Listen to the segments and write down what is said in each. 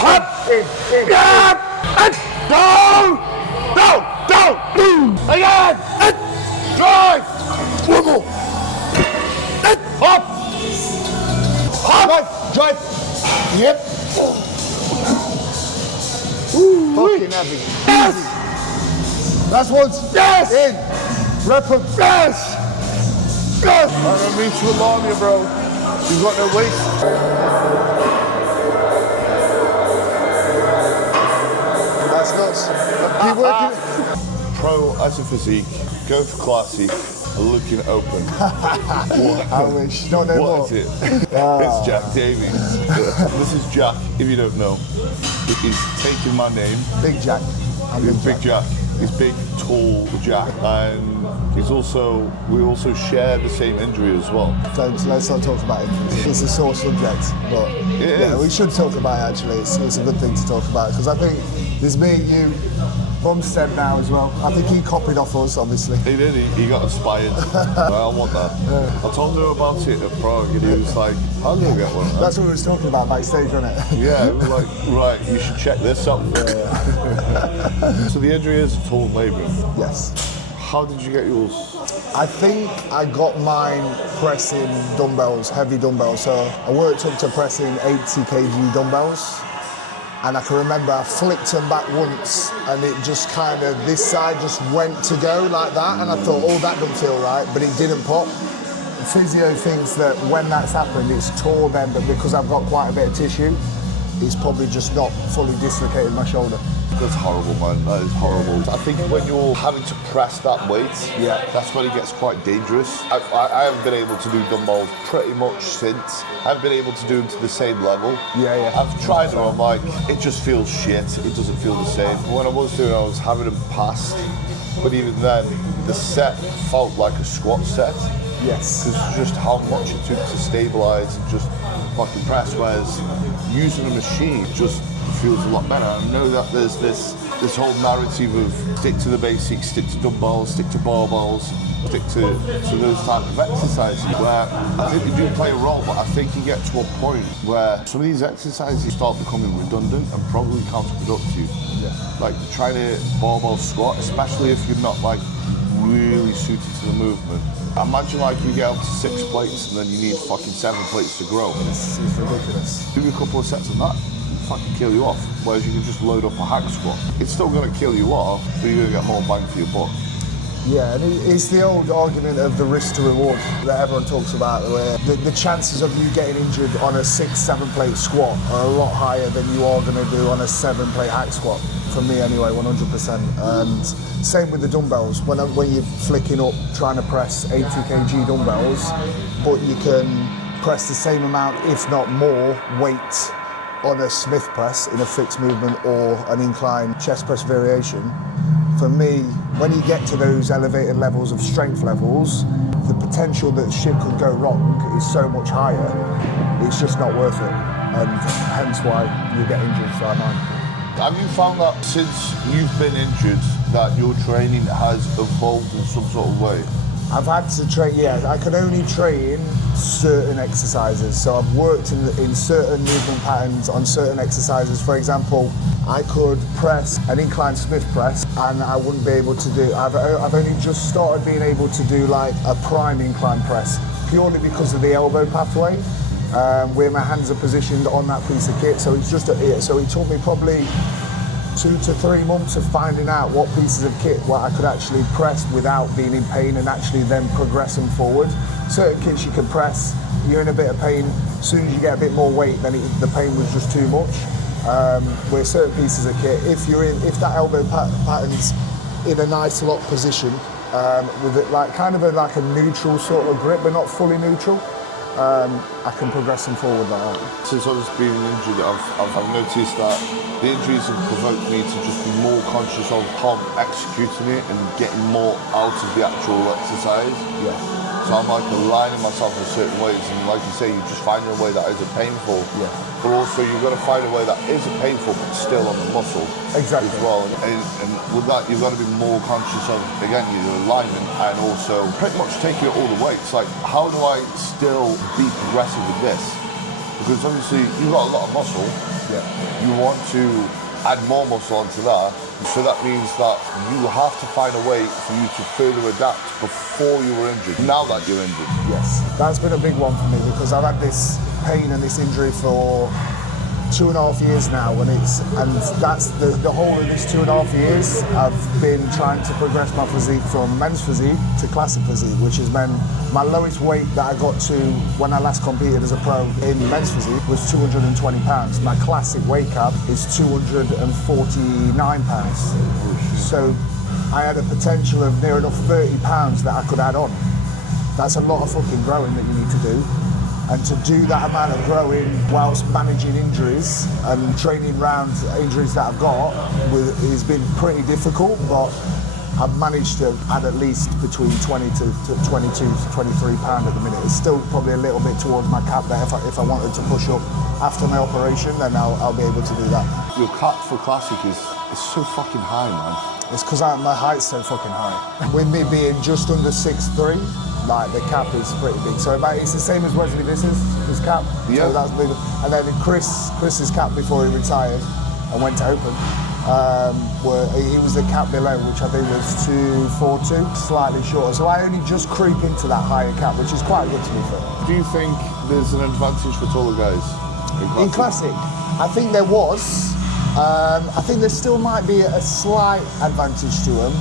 Up. Up. Down. Again. Drive. One more. Up. Drive. Yep. Fucking heavy. Yes. Last one. Yes. In. Rep up. Yes. Yes. I'm gonna meet you along here, bro. You've got no waist. That's nuts. Keep working. Pro as a physique, go for classy, and looking open. I wish. Don't know What is it? It's Jack Davies. This is Jack, if you don't know. He's taking my name. Big Jack. He's Big Jack. He's big, tall Jack. And he's also, we also share the same injury as well. Let's not talk about it. It's a sore subject, but is. we should talk about it actually. It's a good thing to talk about because I think there's me, you, Bumstead now as well. I think he copied off us, obviously. He did, he got inspired. I want that. I told him about it at Prague and he was like, I'll go get one. That's what we was talking about backstage, wasn't it? Yeah, we were like, right, you should check this out. So the injury is a torn labrum. Yes. How did you get yours? I think I got mine pressing dumbbells, heavy dumbbells. So I worked up to pressing 80 kg dumbbells. And I can remember I flicked them back once and it just kind of, this side just went to go like that. And I thought, oh, that doesn't feel right, but it didn't pop. The physio thinks that when that's happened, it's tore then, but because I've got quite a bit of tissue, it's probably just not fully dislocated my shoulder. That's horrible, man. That is horrible. I think when you're having to press that weight, that's when it gets quite dangerous. I haven't been able to do dumbbells pretty much since. I haven't been able to do them to the same level. I've tried them, I'm like, it just feels shit. It doesn't feel the same. When I was doing it, I was having them passed. But even then, the set felt like a squat set. Yes. Because just how much it took to stabilize and just fucking press, whereas using a machine just feels a lot better. I know that there's this whole narrative of stick to the basics, stick to dumbbells, stick to barbells, stick to those type of exercises where I think they do play a role, but I think you get to a point where some of these exercises start becoming redundant and probably counterproductive. Like trying to barbell squat, especially if you're not like really suited to the movement. Imagine like you get up to 6 plates and then you need fucking 7 plates to grow. It's ridiculous. Do a couple of sets of that, fucking kill you off. Whereas you can just load up a hack squat. It's still gonna kill you off, but you're gonna get more bang for your buck. Yeah, and it's the old argument of the risk to reward that everyone talks about, where the chances of you getting injured on a 6-7 plate squat are a lot higher than you are gonna do on a 7 plate hack squat. For me anyway, 100%. And same with the dumbbells. When you're flicking up, trying to press 80 kg dumbbells, but you can press the same amount, if not more, weight on a Smith press in a fixed movement or an incline chest press variation. For me, when you get to those elevated levels of strength levels, the potential that shit could go wrong is so much higher, it's just not worth it. And hence why you get injuries like mine. Have you found that since you've been injured that your training has evolved in some sort of way? I've had to train, I can only train certain exercises. So I've worked in certain movement patterns on certain exercises. For example, I could press an incline Smith press and I wouldn't be able to do, I've only just started being able to do like a prime incline press purely because of the elbow pathway. Where my hands are positioned on that piece of kit. So it's just, so it took me probably 2 to 3 months of finding out what pieces of kit what I could actually press without being in pain and actually then progressing forward. Certain kits you can press, you're in a bit of pain, as soon as you get a bit more weight then the pain was just too much. Where certain pieces of kit, if that elbow pattern's in a nice lock position, with it like kind of like a neutral sort of grip but not fully neutral, I can progress them forward like that. Since I've been injured, I've noticed that the injuries have provoked me to just be more conscious of how I'm executing it and getting more out of the actual exercise. So I'm like aligning myself in certain ways, and like you say, you're just finding a way that isn't painful. But also you've got to find a way that isn't painful but still on the muscle. Exactly. As well. And with that you've got to be more conscious of, again, your alignment and also pretty much taking it all the way. It's like, how do I still be progressive with this? Because obviously you've got a lot of muscle, Yeah. You want to add more muscle onto that. So that means that you have to find a way for you to further adapt before you were injured, now that you're injured. Yes, that's been a big one for me because I've had this pain and this injury for 2.5 years now, and that's the whole of this 2.5 years. I've been trying to progress my physique from men's physique to classic physique, which has meant my lowest weight that I got to when I last competed as a pro in men's physique was 220 pounds. My classic weight cap is 249 pounds. So I had a potential of near enough 30 pounds that I could add on. That's a lot of fucking growing that you need to do. And to do that amount of growing whilst managing injuries and training around injuries that I've got has been pretty difficult, but I've managed to add at least between 20 to 22 to 23 pounds at the minute. It's still probably a little bit towards my cap there. If I wanted to push up after my operation, then I'll be able to do that. Your cap for classic is so fucking high, man. It's because my height's so fucking high. With me being just under 6'3", like the cap is pretty big. So it's the same as Wesley Viss's, his cap. Yeah. So that's big. And then Chris's cap before he retired and went to Open, he was the cap below, which I think was 242, slightly shorter. So I only just creep into that higher cap, which is quite good to be fair. Do you think there's an advantage for taller guys In classic, I think there was. I think there still might be a slight advantage to them.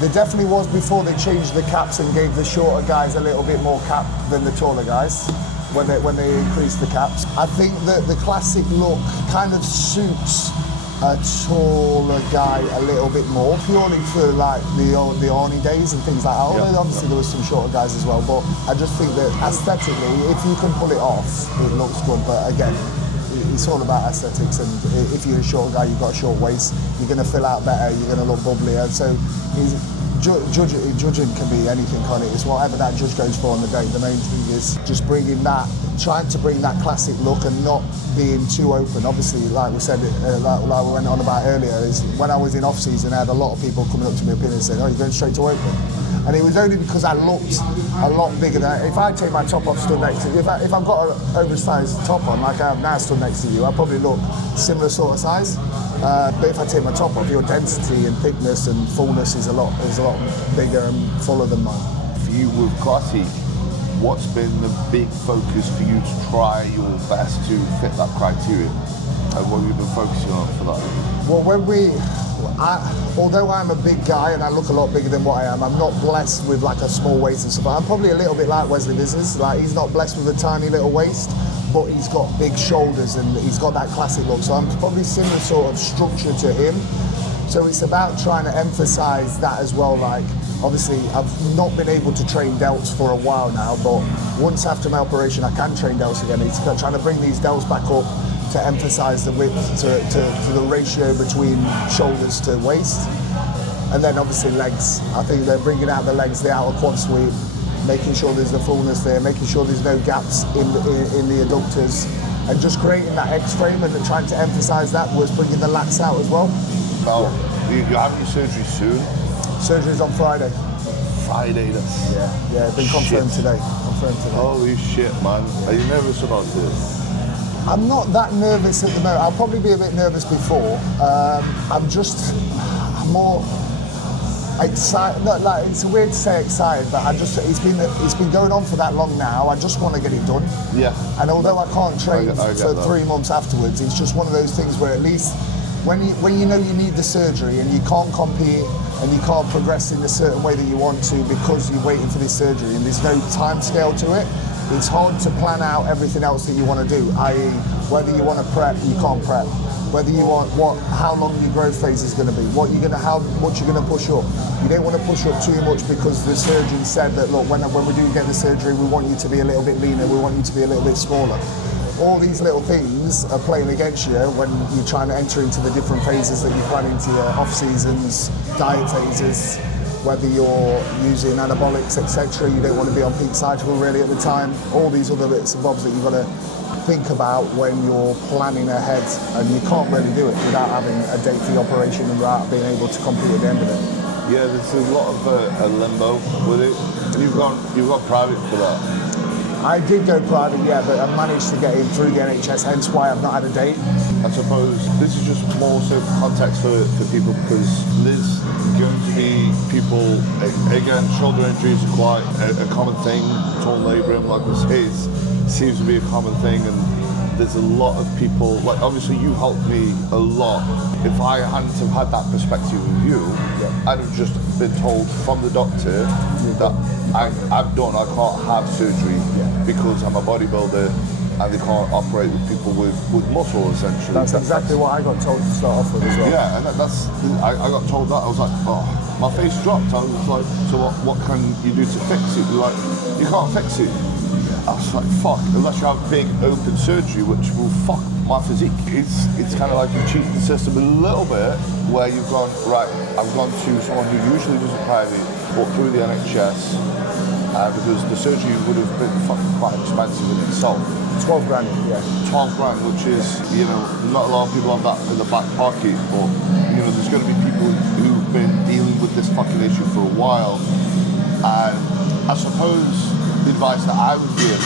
There definitely was before they changed the caps and gave the shorter guys a little bit more cap than the taller guys when they increased the caps. I think that the classic look kind of suits a taller guy a little bit more, purely for like the Arnie days and things like that. Although obviously there was some shorter guys as well, but I just think that aesthetically, if you can pull it off, it looks good. But again, it's all about aesthetics, and if you're a short guy, you've got a short waist, you're going to fill out better, you're going to look bubblier. So judging can be anything on it. It's whatever that judge goes for on the day. The main thing is just trying to bring that classic look and not being too open. Obviously, like we said, like we went on about earlier, is when I was in off season, I had a lot of people coming up to me and saying, "Oh, you're going straight to open." And it was only because I looked a lot bigger than. If I take my top off, stood next to you, if I've got an oversized top on, like I have now, stood next to you, I probably look similar sort of size. But if I take my top off, your density and thickness and fullness is a lot bigger and fuller than mine. For you with classic, what's been the big focus for you to try your best to fit that criteria? And what have you been focusing on for that? Well, although I'm a big guy and I look a lot bigger than what I am, I'm not blessed with like a small waist and stuff. I'm probably a little bit like Wesley Viss's. Like, he's not blessed with a tiny little waist, but he's got big shoulders and he's got that classic look. So I'm probably similar sort of structure to him. So it's about trying to emphasize that as well. Like, obviously, I've not been able to train delts for a while now, but once after my operation, I can train delts again. It's trying to bring these delts back up to emphasize the width to the ratio between shoulders to waist. And then obviously legs. I think they're bringing out the legs, the outer quad sweep, making sure there's the fullness there, making sure there's no gaps in the adductors, and just creating that X-frame and trying to emphasize that was bringing the lats out as well. Now, you're having your surgery soon? Surgery's on Friday. Friday, that's... Yeah, it's been confirmed today. Holy shit, man. Are you nervous about this? I'm not that nervous at the moment. I'll probably be a bit nervous before. I'm more excited. No, like, it's weird to say excited, but it's been going on for that long now. I just want to get it done. Yeah. And although I can't train I for that. 3 months afterwards, it's just one of those things where at least when you know you need the surgery and you can't compete and you can't progress in a certain way that you want to because you're waiting for this surgery and there's no time scale to it, it's hard to plan out everything else that you want to do, i.e. whether you want to prep, you can't prep. Whether you want how long your growth phase is going to be, how much you're going to push up. You don't want to push up too much because the surgeon said that, look, when we do get the surgery, we want you to be a little bit leaner, we want you to be a little bit smaller. All these little things are playing against you when you're trying to enter into the different phases that you plan into your off seasons, diet phases. Whether you're using anabolics, etc., you don't want to be on peak cycle really at the time. All these other bits and bobs that you've got to think about when you're planning ahead, and you can't really do it without having a date for the operation and without being able to compete at the end of it. Yeah, there's a lot of a limbo with it. You've gone private for that. I did go private, yeah, but I managed to get in through the NHS, hence why I've not had a date. I suppose this is just more so for context for people, because there's going to be people, again, shoulder injuries are quite a common thing. Torn labrum, like this is, seems to be a common thing, and there's a lot of people, like obviously you helped me a lot. If I hadn't have had that perspective of you, I'd have just been told from the doctor that I can't have surgery because I'm a bodybuilder and they can't operate with people with muscle, essentially. That's exactly what I got told to start off with as well. Yeah, and I got told that. I was like, oh, my face dropped. I was like, so what can you do to fix it? They're like, you can't fix it. I was like, fuck, unless you have big open surgery, which will fuck my physique. It's kind of like you cheat the system a little bit, where you've gone, right, I've gone to someone who usually does a private, but through the NHS, because the surgery would have been fucking quite expensive in itself. 12 grand, yeah. 12 grand, which is, you know, not a lot of people have that in the back pocket, but, you know, there's going to be people who've been dealing with this fucking issue for a while. And I suppose the advice that I would give,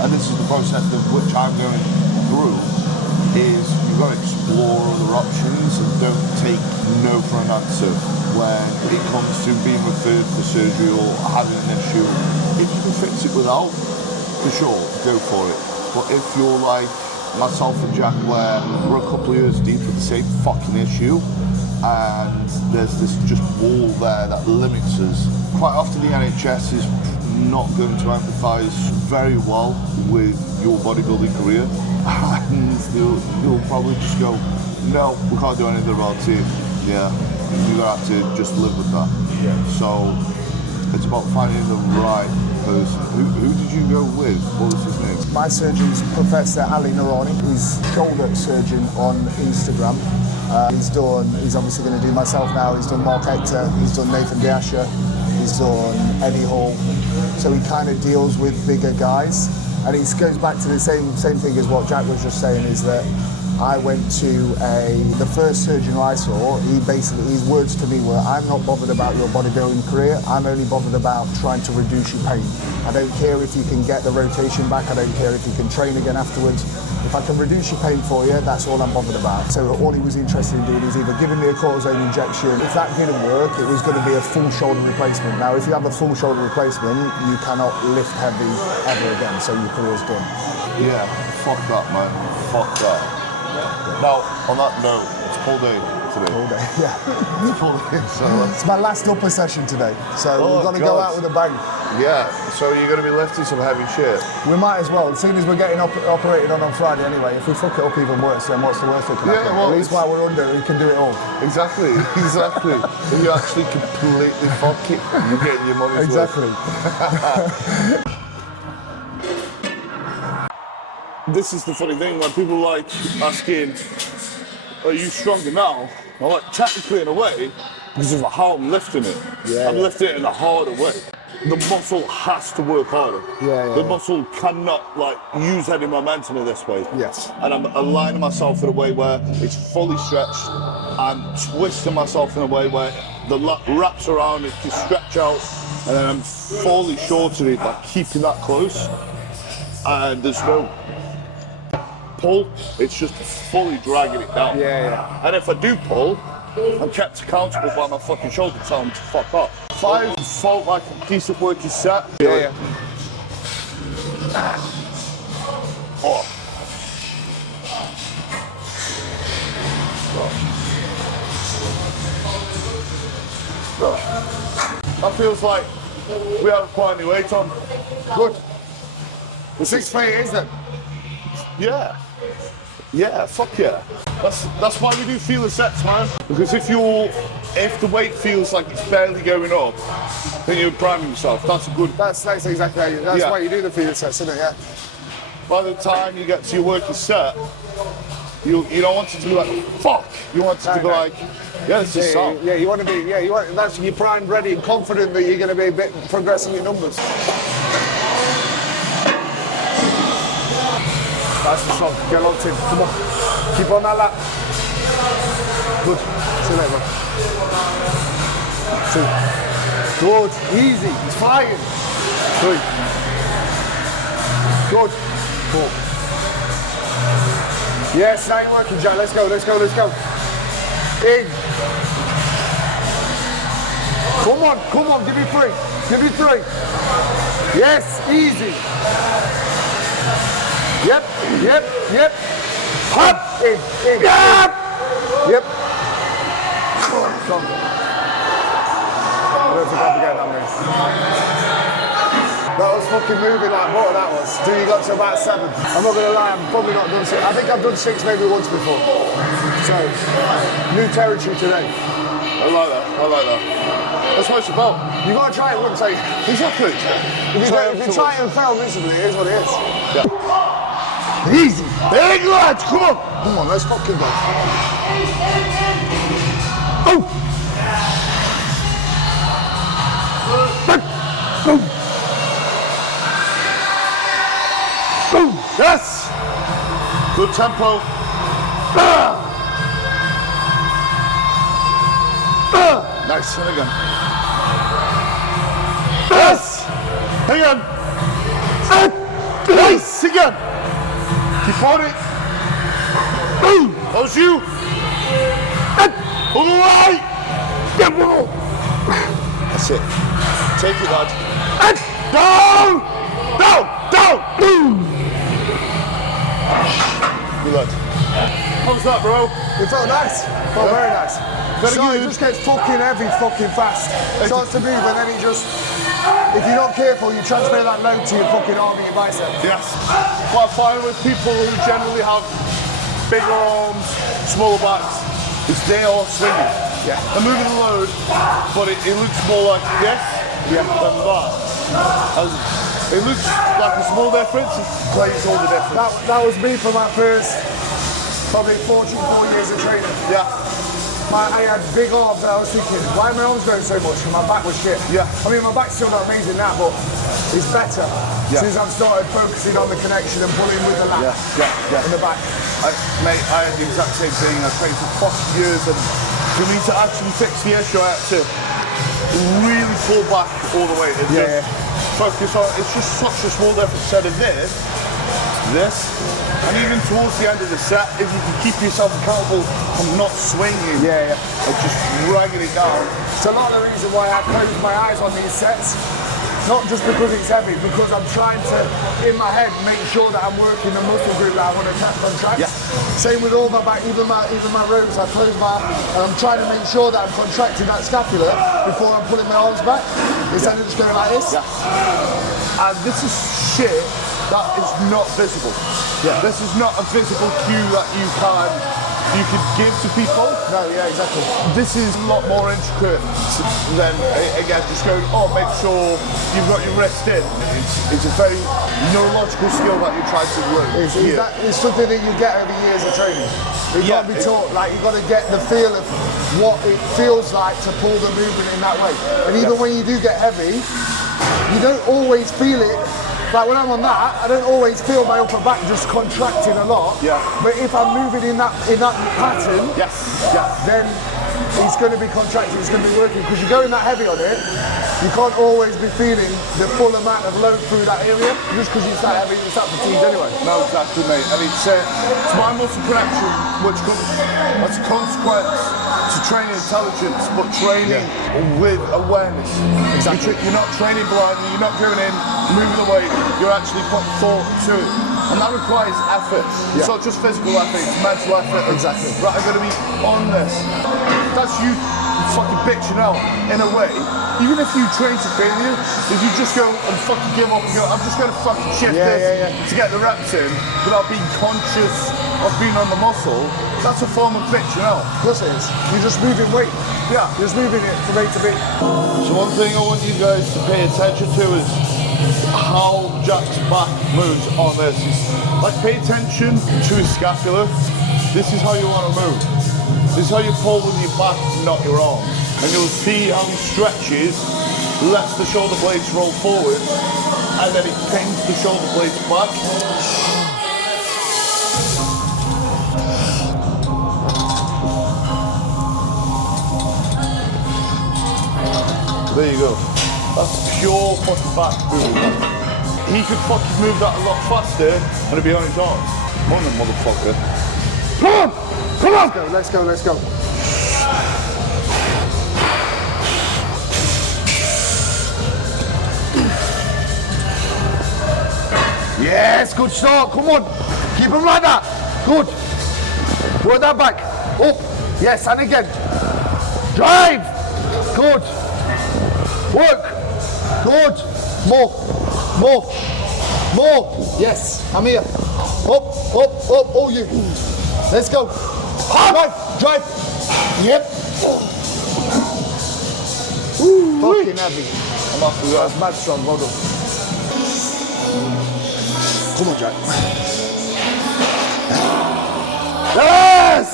and this is the process of which I'm going through, is you've got to explore other options and don't take no for an answer when it comes to being referred for surgery or having an issue. If you can fix it without, for sure, go for it. But if you're like myself and Jack, where we're a couple of years deep with the same fucking issue, and there's this just wall there that limits us, quite often the NHS is not going to empathise very well with your bodybuilding career, and they'll probably just go, no, we can't do anything about it. Yeah, you're gonna have to just live with that. Yeah. So it's about finding the right person. Who did you go with? What was his name? My surgeon's Professor Ali Noorani. He's shoulder surgeon on Instagram. He's obviously going to do myself now. He's done Mark Hector. He's done Nathan Diasha. He's done Eddie Hall. So he kind of deals with bigger guys. And it goes back to the same thing as what Jack was just saying, is that I went to the first surgeon who I saw, his words to me were, I'm not bothered about your bodybuilding career, I'm only bothered about trying to reduce your pain. I don't care if you can get the rotation back, I don't care if you can train again afterwards. If I can reduce your pain for you, that's all I'm bothered about. So all he was interested in doing is either giving me a cortisone injection. If that didn't work, it was going to be a full shoulder replacement. Now, if you have a full shoulder replacement, you cannot lift heavy ever again, so your career's done. Yeah, fuck that, man. Fuck that. Now, on that note, it's pull day today. Pull day, yeah. It's pull day, so... It's my last upper session today, so we're going to go out with a bang. Yeah, so you're going to be lifting some heavy shit. We might as well, as soon as we're getting operated on Friday anyway. If we fuck it up even worse, then what's the worst that can happen? Well, at least while we're under, we can do it all. Exactly. If you actually completely fuck it, you're getting your money's exactly. worth. This is the funny thing, when people like asking, are you stronger now? I'm like, technically in a way, because of how I'm lifting it. I'm lifting it in a harder way. The muscle has to work harder. The muscle cannot like use any momentum in this way. Yes. And I'm aligning myself in a way where it's fully stretched. I'm twisting myself in a way where the wraps around it can stretch out, and then I'm fully shortening it by keeping that close. And there's no pull, it's just fully dragging it down. And if I do pull, I'm kept accountable by my fucking shoulder telling me to fuck off. If I felt like a decent working set, that feels like we haven't put any weight on. Good. The 6 feet is then? Yeah, fuck yeah. That's why we do feeler sets, man. Because if the weight feels like it's barely going up, then you're priming yourself. That's a good. That's exactly how that's why you do the feeler sets, isn't it? Yeah. By the time you get to your working set, you don't want it to be like fuck. You want it to be like, yeah, this is sound. Yeah, you want to be. Yeah, that's you're primed, ready, and confident that you're going to be a bit progressing your numbers. That's the song. Get locked in. Come on. Keep on that lap. Good. See you later, man. 2. Good. Easy. He's flying. 3. Good. 4. Yes, now you're working, Jack. Let's go, let's go, let's go. In. Come on, give me 3. Give me 3. Yes, easy. Yep. Up, in. Yep. Come. I don't think I'll be getting that move. That was fucking moving like butter, that was. Till you got to about 7. I'm not gonna lie, I've probably not done 6. I think I've done 6 maybe once before. So, new territory today. I like that. That's what it's about. You gotta try it once, eh? Exactly. If you try it and fail miserably, it is what it is. Yeah. Easy. Big lads, come on. Come on, let's fucking go. Oh. Boom. Boom. Yes. Good tempo. Nice, and again. Yes. Again. Nice again. Keep on it. Boom. That was you. All the way. Get one more. That's it. Take it, lad. Down. Boom. Good lad. How's that, bro? It felt nice. Felt very nice. Very So good. it just gets fucking heavy fucking fast. It starts to move and then it just, if you're not careful, you transfer that load to your fucking arm and your bicep. Yes. What I find with people who generally have bigger arms, smaller backs, is they are swinging. Yeah. They're moving the load, but it looks more like this than that. It looks like a small difference, it plays all the difference. That was me for my first, probably 4 years of training. Yeah. I had big arms and I was thinking, why are my arms going so much? And my back was shit. Yeah. I mean, my back's still not amazing now, but it's better since I've started focusing on the connection and pulling with the lat in the back. Mate, I had the exact same thing. I trained for fucking years, and for me to actually fix the issue, I had to really pull back all the way and just focus on. It's just such a small difference. Instead of this, and even towards the end of the set, if you can keep yourself accountable from not swinging and just dragging it down. It's a lot of the reason why I close my eyes on these sets. Not just because it's heavy, because I'm trying to, in my head, make sure that I'm working the muscle group that I want to contract. Yeah. Same with all my back, even my ropes, I close my, and I'm trying to make sure that I'm contracting that scapula before I'm pulling my arms back, instead of just going like this. Yeah. And this is shit that is not visible. Yeah. This is not a visible cue that you could give to people. No, yeah, exactly. This is a lot more intricate than, again, just going, oh, make sure you've got your wrist in. It's a very neurological skill that you're trying to learn. It's something that you get over years of training. You can't be taught, like, you've got to get the feel of what it feels like to pull the movement in that way. And even when you do get heavy, you don't always feel it. Like when I'm on that, I don't always feel my upper back just contracting a lot. Yeah. But if I'm moving in that pattern, then it's going to be contracting, it's going to be working. Because you're going that heavy on it, you can't always be feeling the full amount of load through that area, just because it's that heavy, it's that fatigued anyway. No, exactly, mate. And it's my muscle connection, which comes as a consequence to training intelligence, but training with awareness. Exactly. You're not training blindly, you're not going in, moving the weight, you're actually putting thought to it. And that requires effort. It's not just physical effort, it's mental effort. Exactly. Right, I'm going to be on this. That's you fucking bitching out in a way. Even if you train to failure, if you just go and fucking give up and go, I'm just going to fucking shift this to get the reps in without being conscious of being on the muscle, that's a form of bitching out. Of course it is. You're just moving weight. Yeah. You're just moving it from A to B. So one thing I want you guys to pay attention to is how Jack's back moves on this. Like, pay attention to his scapula. This is how you want to move. This is how you pull with your back, not your arm. And you'll see how he stretches, lets the shoulder blades roll forward, and then he pins the shoulder blades back. There you go. That's pure fucking back movement. He could fucking move that a lot faster and it'd be on his arms. Come on then, motherfucker. Come on! Come on! Let's go, let's go. Yes, good start. Come on. Keep them like that. Good. Work that back. Up. Yes, and again. Drive. Good. Work. Good. More. More. More. Yes, I'm here. Up, up, up. Oh, you. Let's go. Drive. Drive. Yep. Fucking heavy. I'm up with that. That's mad strong, well done. Come on, Jack. Yes!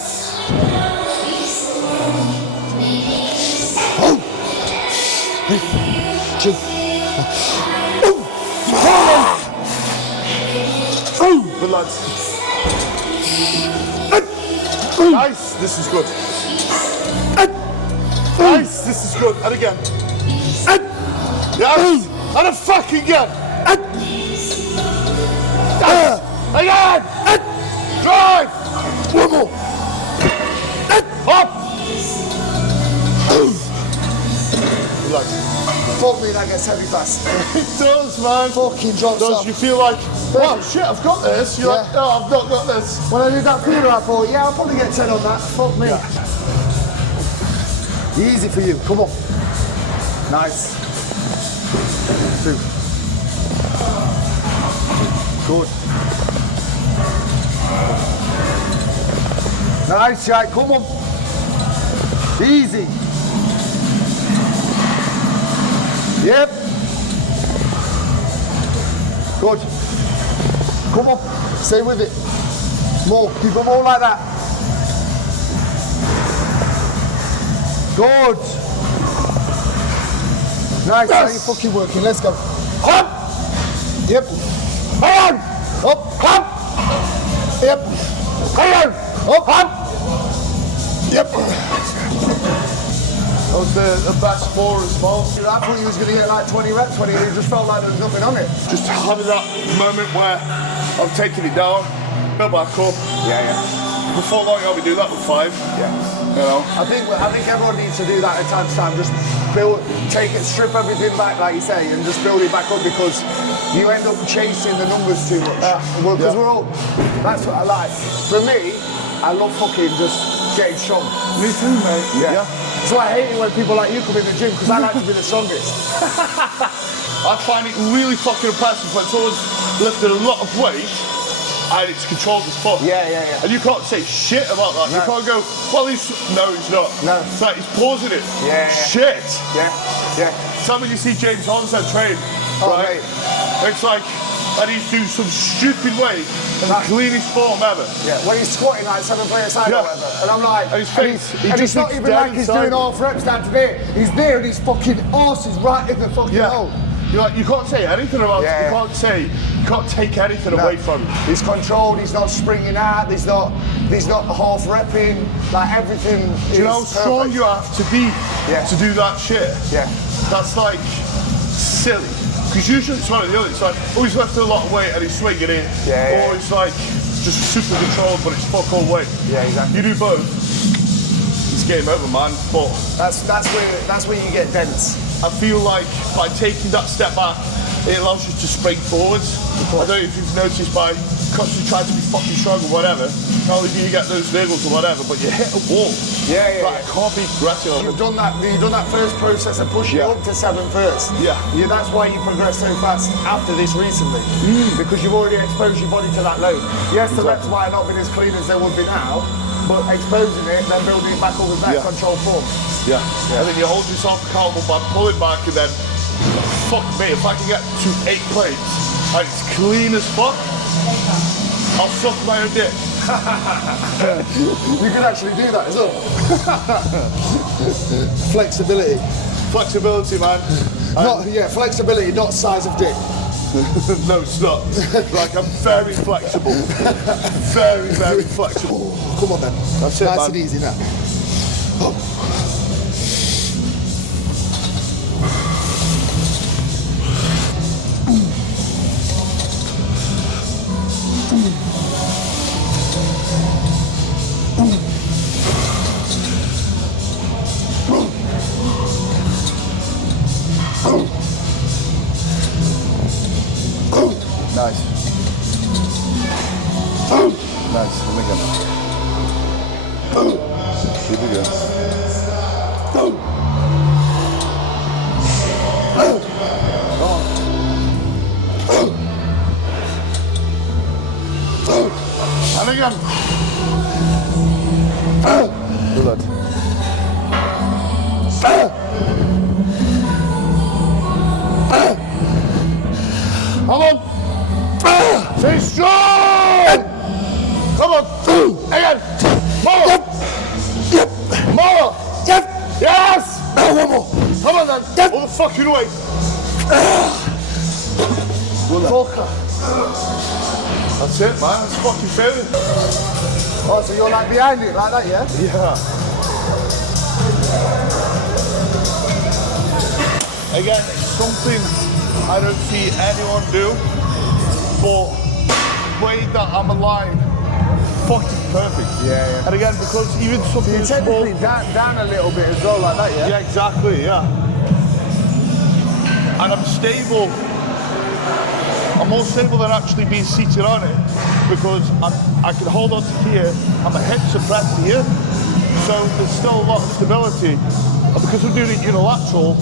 Oh! Chin. Oh! Good lads. Nice, this is good. Nice, this is good. And again. Yes! And a fucking again! Again! Drive! One more! Up! Relax. Fuck me, that gets heavy fast. It does, man. Fucking drops Does off. you feel like, oh shit, I've got this? You're like, Yeah. oh, I've not got this. When I did that feeder, I thought, yeah, I'll probably get 10 on that. Fuck me. Easy for you. Come on. Nice. 2. Good. Nice, Jack. Come on. Easy. Yep. Good. Come on. Stay with it. More. Keep them all like that. Good. Nice. How you fucking working? Let's go. Up. Yep. Come on. Up. Up. Yep. Come on. Up. Up. Yep. That was the best four as well. I thought you was going to get like 20 reps when it just felt like there was nothing on it. Just having that moment where I've taken it down, go back up. Yeah. Before long, I'll be doing that with 5. Yeah. You know? I think everyone needs to do that at time to time. Just strip everything back, like you say, and just build it back up because you end up chasing the numbers too much. Well, because we're all. That's what I like. For me, I love fucking just getting strong. Me too, mate. Yeah. So I hate it when people like you come in the gym because I like to be the strongest. I find it really fucking impressive when someone's lifted a lot of weight and it's controlled as fuck. Yeah. And you can't say shit about that. No. You can't go, well, he's not. No. It's like he's pausing it. Yeah. Shit. Yeah. Tell me you see James Onsett train, Oh, right? mate. It's like, and he's doing some stupid way and the cleanest form ever. Yeah, when he's squatting like 7 player side or whatever, and I'm like, And his face, he and just it's not looks even dead like he's inside. doing half reps down to there. He's there and his fucking arse is right in the fucking hole. You're like, you can't say anything about it. Yeah. You can't take anything away from him. He's controlled. He's not springing out. He's not half repping. Like everything. Do you know how strong you have to be to do that shit? Yeah. That's like silly. Because usually it's one or the other. It's like, oh, he's lifted a lot of weight and he's swinging it. Yeah. Or it's like just super controlled, but it's fuck all weight. Yeah, exactly. You do both, it's game over, man. But That's where you get dense. I feel like by taking that step back, it allows you to spring forwards. I don't know if you've noticed by constantly trying to be fucking strong or whatever, not only do you get those niggles or whatever, but you hit a wall. Yeah. Like, I can't be aggressive. You've done that first process of pushing up to 7 first. Yeah. That's why you progress so fast after this recently. Because you've already exposed your body to that load. Yes, the reps might not been as clean as they would be now, but exposing it, then building it back up with that controlled form. Yeah. And then you hold yourself accountable by pulling back and then, fuck me, if I can get to 8 plates and it's clean as fuck, I'll suck my own dick. You can actually do that as well. Flexibility. Flexibility, man. Flexibility, not size of dick. No, it's not. Like, I'm very flexible. Very, very flexible. Come on then. That's it, nice man. and easy now. Keep it going. And again. Good lad. Come on. Stay strong. Come on. Again. More. More. Yes. One more. Come on then. All the fucking way. Fucker. That's it, man. That's fucking failing. Oh, so you're like behind it, like that, yeah? Yeah. Again, it's something I don't see anyone do, but the way that I'm aligned, fucking perfect. Yeah. And again, because even something You're small. technically down a little bit as well, like that, yeah? Yeah, exactly, yeah. And I'm stable. I'm more stable than actually being seated on it because I can hold on to here and my hips are pressed here. So there's still a lot of stability. And because I'm doing it unilateral,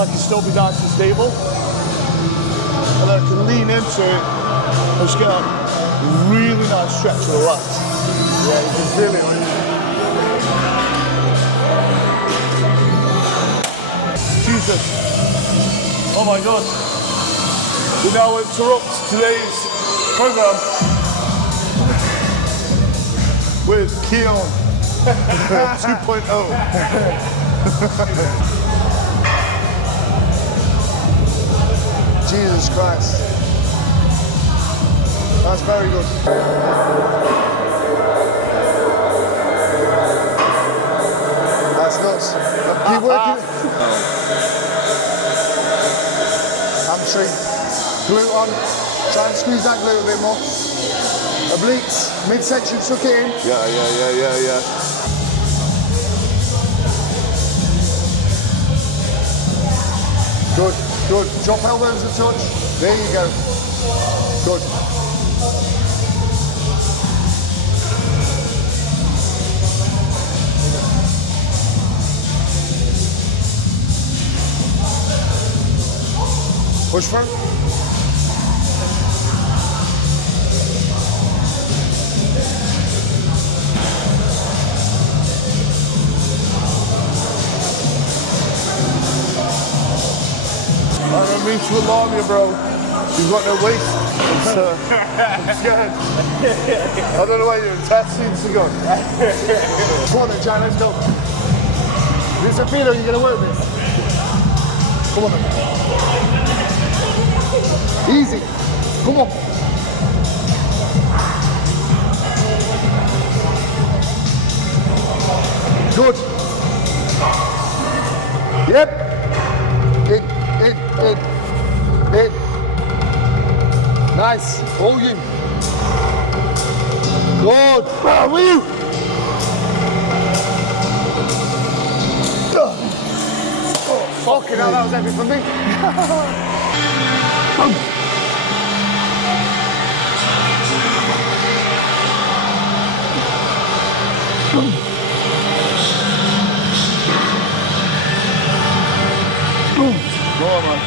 I can still be nice and stable. And then I can lean into it and just get a really nice stretch of the lats. Yeah, you can feel it on you. Jesus. Oh my God. We now interrupt today's program with Keon 2.0. Jesus Christ. That's very good. That's nuts. Keep working. Hamstring. Glute on. Try and squeeze that glute a bit more. Obliques. Midsection, tuck it in. Yeah. Good. Drop elbows a touch. There you go. Good. Push through. I don't mean to alarm you, bro. You've got no waist. I'm scared. I don't know where your intestines are going. Come on then, Jan, let's go. This is a feeling you're going to work with. Come on then. Easy. Come on. Good. Yep. In. Nice. Volume. Good. Woo. Fucking hell, that was heavy for me. Go on, man.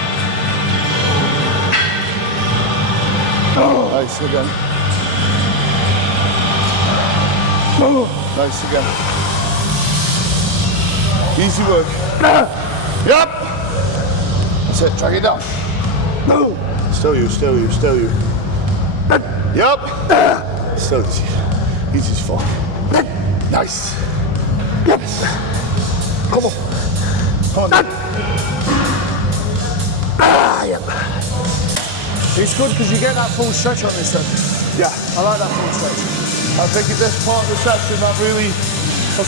Nice again. Nice again. Easy work. Yep. That's it. Drag it down. Still you. Yep. Still easy. Easy as fuck. Nice. Yes. Come on. Yep. It's good because you get that full stretch on this then. Yeah. I like that full stretch. I think at this part of the session that's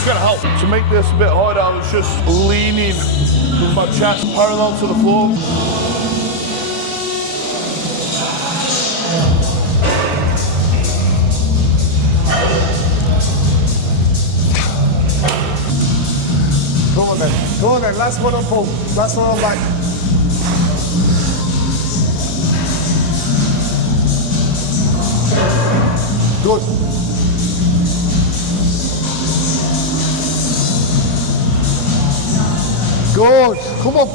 going to help. To make this a bit harder, I was just leaning with my chest parallel to the floor. Go on then, last one on pull. Last one on back. Good. Good. Come on.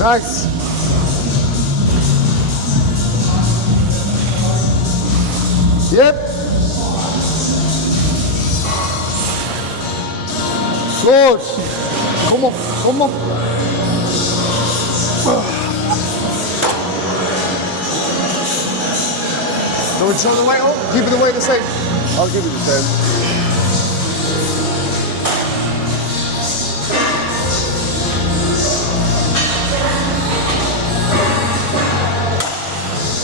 Nice. Yep. Good. Come on. Come on. Do we turn the weight up? Keep the weight the same. I'll give you the same.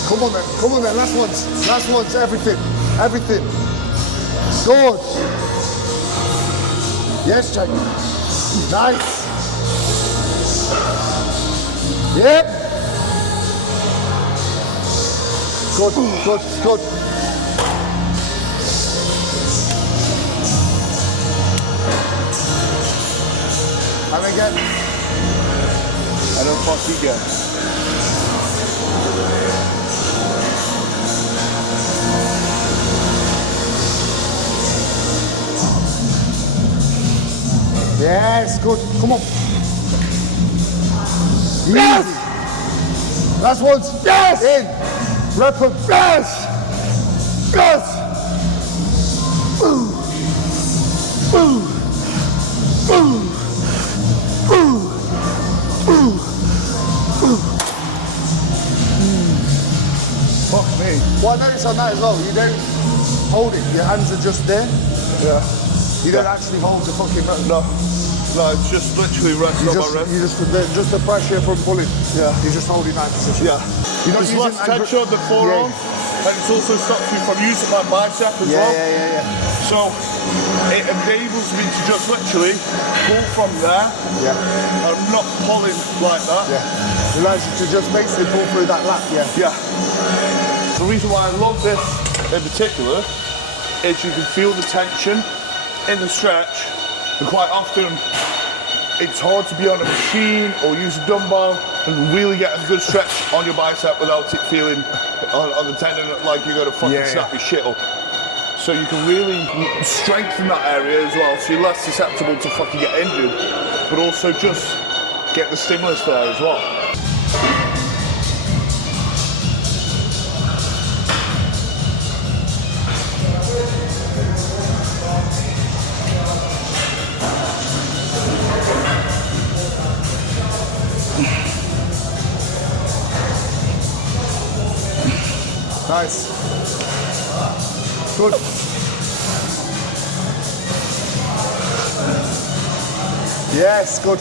Come on then, last ones, everything. Good. Yes, Jack. Nice. Yep. Good. And again. I don't fuck again. Yes, good. Come on. Yes! Last ones. Yes! In. Rep them. Yes! Yes! Ooh. Ooh. Ooh. Ooh. Ooh. Ooh. Fuck me. What I noticed on that as well, you don't hold it, your hands are just there. Yeah. You don't actually hold the fucking No, it's just literally rest on my wrist. You just the pressure from pulling. Yeah. You're just holding that position. Yeah. You're not There's using less tension on the forearm, and it's also stops me from using my bicep as well. Yeah. So it enables me to just literally pull from there. Yeah. I'm not pulling like that. Yeah. It allows you to just basically pull through that lap. Yeah. Yeah. The reason why I love this in particular is you can feel the tension in the stretch, and quite often it's hard to be on a machine or use a dumbbell and really get a good stretch on your bicep without it feeling on the tendon like you're gonna fucking snap your shit up. So you can really strengthen that area as well, so you're less susceptible to fucking get injured, but also just get the stimulus there as well. Nice. Good. Yes, good.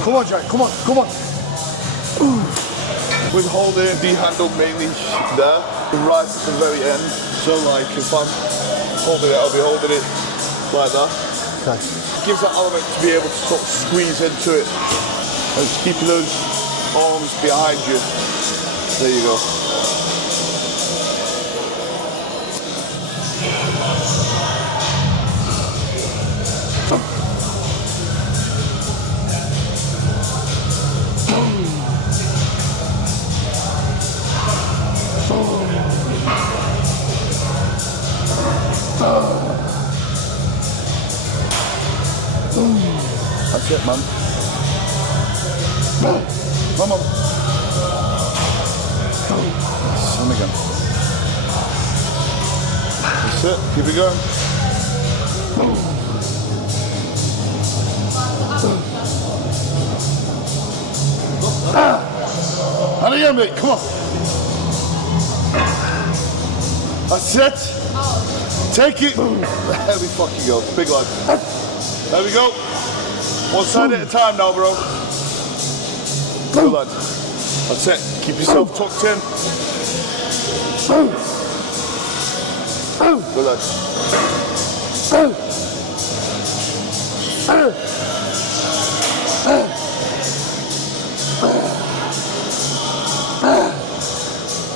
Come on, Jack. Come on. With holding the handle mainly there, right at the very end. So like if I'm holding it, I'll be holding it like that. Okay. It gives that element to be able to sort of squeeze into it. And just keeping those arms behind you. There you go. That's it, man. Come on. And again. That's it. Keep it going. And again, mate. Come on. That's it. Take it. There we fucking go. Big lad. There we go. One side at a time now, bro. Good lad. That's it. Keep yourself tucked in. Good lad.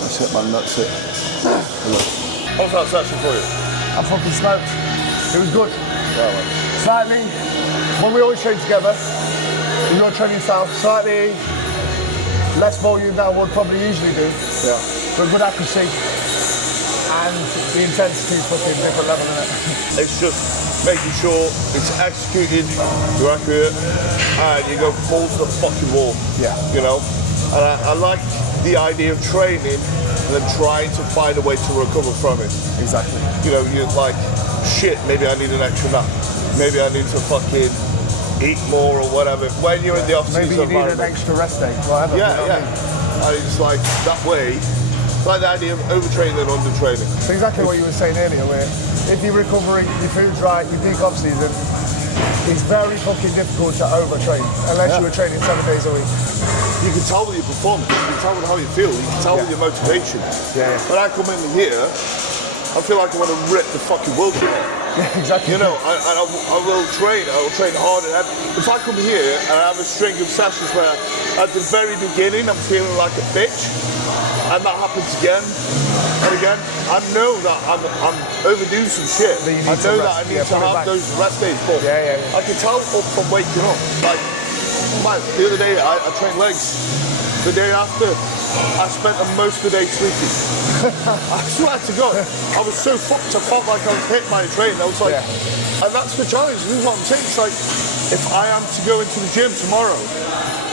That's it, man. That's it. How's that session for you? I fucking smoked. It was good. Yeah, man. Slightly, when we always train together, in your training style, slightly less volume than I would probably usually do, Yeah. but good accuracy. And the intensity is fucking different level, isn't it? It's just making sure it's executed, you're accurate, and you go balls to the fucking wall. Yeah. You know? And I like the idea of training and then trying to find a way to recover from it. Exactly. You know, you're like, shit, maybe I need an extra nap. Maybe I need to fucking eat more or whatever. When you're in the off-season Maybe you need an environment. extra rest day, whatever. Yeah, you know what I mean? yeah. And it's like, that way, like the idea of overtraining and undertraining. It's exactly what you were saying earlier, where if you're recovering, your food's right, you peak off season, it's very fucking difficult to overtrain unless you were training 7 days a week. You can tell with your performance, you can tell with how you feel, you can tell with your motivation. Yeah, yeah. When I come in here, I feel like I want to rip the fucking world apart. Yeah, exactly. You know, I will train hard and heavy. If I come here and I have a string of sessions where at the very beginning I'm feeling like a bitch, and that happens again and again, I know that I'm overdoing some shit. I know that I need to have those rest days, but I can tell up from waking up. Like, man, the other day I trained legs. The day after, I spent most of the day sleeping. I swear to God, I was so fucked. I felt like I was hit by a train. I was like, and that's the challenge. This is what I'm saying. It's like, if I am to go into the gym tomorrow,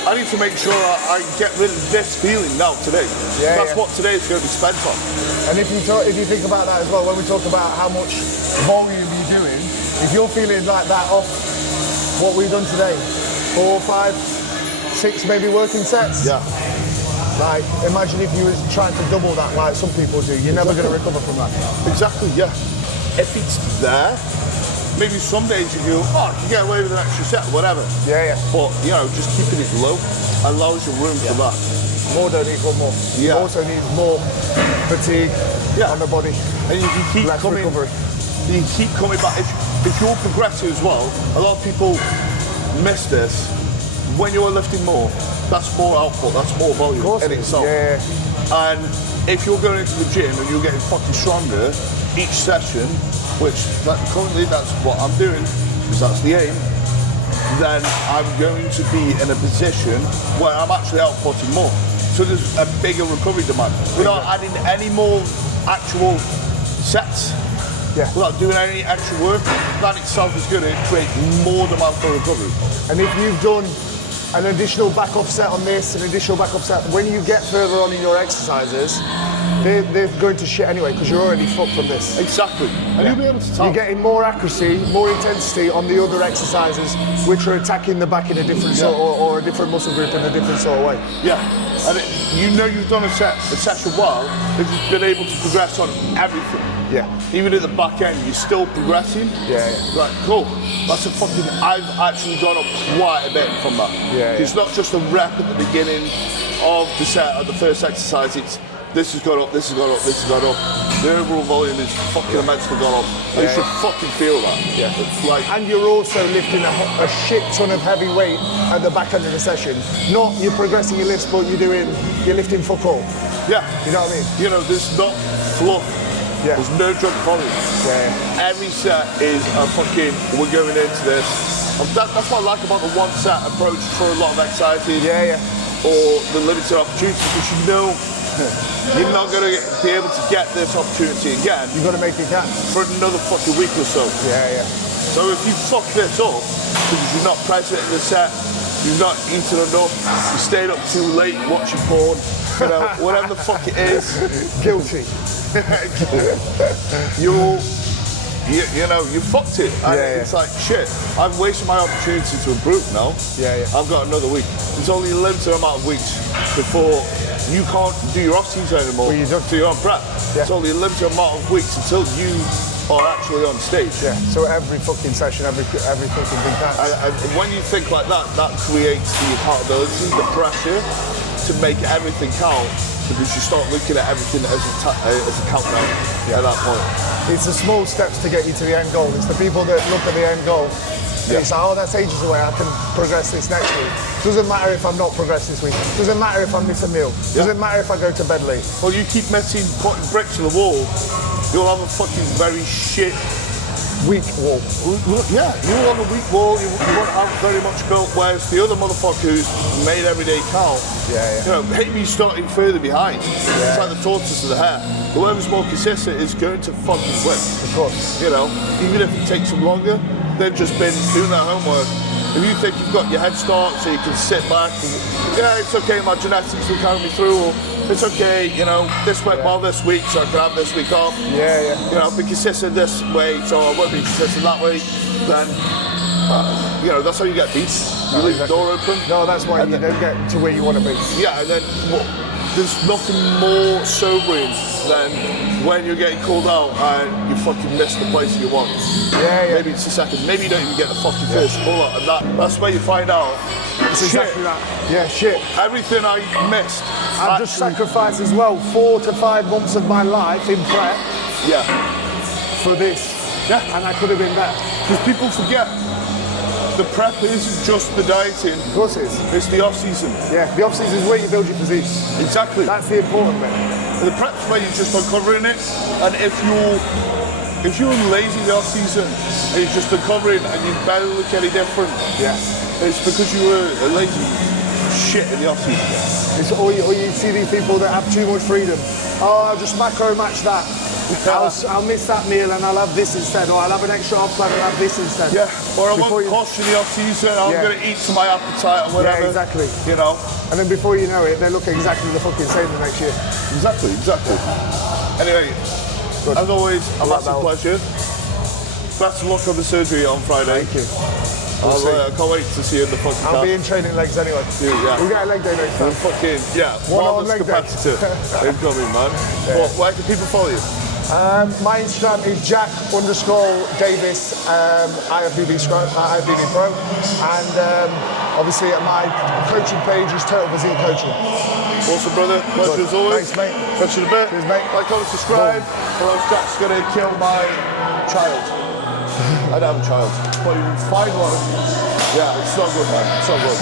I need to make sure I get rid of this feeling now today. That's what today is going to be spent on. And if you think about that as well, when we talk about how much volume you're doing, if you're feeling like that off what we've done today, 4, 5, 6 maybe working sets. Yeah. Like, imagine if you was trying to double that like some people do. You're never going to recover from that. Exactly, yeah. If it's there, maybe some days you feel, oh, I can get away with an extra set, whatever. Yeah, yeah. But, you know, just keeping it low allows you room for that. More don't equal more. Yeah. You also need more fatigue on the body. And you can keep less coming, recovery. you keep coming back. If you're progressive as well, a lot of people miss this. When you're lifting more, that's more output, that's more volume in itself. Yeah. And if you're going into the gym and you're getting fucking stronger each session, which currently that's what I'm doing, because that's the aim, then I'm going to be in a position where I'm actually outputting more. So there's a bigger recovery demand. Without adding any more actual sets, without doing any extra work, that itself is going to create more demand for recovery. And if you've done an additional back offset on this, an additional back offset, when you get further on in your exercises, they're going to shit anyway because you're already fucked from this. Exactly. And you'll be able to tell. You're getting more accuracy, more intensity on the other exercises, which are attacking the back in a different sort or a different muscle group in a different sort of way. Yeah. And you know you've done a session well if you've been able to progress on everything. Yeah. Even at the back end, you're still progressing. Yeah. Like, cool. That's a fucking. I've actually gone up quite a bit from that. It's not just a rep at the beginning of the set of the first exercise. It's this has gone up, this has gone up, this has gone up. The overall volume is fucking immensely gone up. You should fucking feel that. Yeah. Like, and you're also lifting a shit ton of heavy weight at the back end of the session. Not you're progressing your lifts, but you're lifting fuck all. Yeah. You know what I mean? You know, there's not fluff. Yeah. There's no drug volume. Yeah. Every set is a fucking, we're going into this. That's what I like about the one set approach for a lot of exercises. Yeah. Or the limited opportunity, because you know you're not going to be able to get this opportunity again. You've got to make it count. For another fucking week or so. Yeah. So if you fuck this up, because you're not present in the set, you've not eaten enough, you stayed up too late watching porn, you know, whatever the fuck it is. Guilty. You know, you fucked it. And it's like, shit, I've wasted my opportunity to improve now. I've got another week. There's only a limited amount of weeks before you can't do your off-season anymore. Well, you don't. So you're on prep. It's only a limited amount of weeks until you are actually on stage. So every fucking session, every fucking thing counts. And when you think like that, that creates the accountability, the pressure to make everything count, because you start looking at everything as a countdown at that point. It's the small steps to get you to the end goal. It's the people that look at the end goal and it's like, oh, that's ages away, I can progress this next week. Doesn't matter if I'm not progressed this week. Doesn't matter if I miss a meal. Doesn't matter if I go to bed late. Well, you keep missing, putting bricks to the wall, you'll have a fucking very shit weak wall. Yeah, you want a weak wall, you want to have very much built, whereas the other motherfucker who's made every day count, you know, maybe starting further behind. It's like the tortoise of the hare. Whoever's more consistent is going to fucking win. Of course. You know, even if it takes them longer, they've just been doing their homework. If you think you've got your head start so you can sit back and, yeah, it's okay, my genetics will carry me through, or it's okay, you know, this went well this week, so I can have this week off. You know, be consistent this way, so I won't be consistent that way, then, you know, that's how you get beats. You leave the door open. No, that's why you don't get to where you want to be. Yeah, and then there's nothing more sobering than when you're getting called out and you fucking miss the place you want. Maybe it's a second, maybe you don't even get the fucking first call out, and that's where you find out. It's exactly that. Yeah, shit. Everything I missed. I've just sacrificed as well 4 to 5 months of my life in prep. For this. And I could have been better. Because people forget, the prep isn't just the dieting. Of course it is. It's the off season. Yeah, the off season is where you build your physique. Exactly. That's the important bit. And the prep's where you're just uncovering it. And if you're lazy the off season and you're just uncovering and you barely look any different, it's because you were a lazy shit in the off season. It's or you see these people that have too much freedom. Oh, I'll just macro match that. I'll miss that meal and I'll have this instead, or I'll have an extra off plan and have this instead. Or I won't push in the off season, I'm going to eat to my appetite or whatever. Exactly. You know. And then before you know it, they look exactly the fucking same the next year. Exactly. Anyway, as always, a massive pleasure. Best of luck on the surgery on Friday. Thank you. I can't wait to see you in the fucking I'll be in training legs anyway. We'll get a leg day next time. One leg competitor incoming, man. Where can people follow you? My Instagram is Jack_Davies, IFBB Pro, and obviously my coaching page is Total Physique Coaching. Awesome, brother. Pleasure as always. Thanks, mate. Catch you in a bit. Cheers, mate. Like, comment, subscribe, or else Jack's going to kill my child. I don't have a child, but you can find one. Yeah, it's so good, man. So good.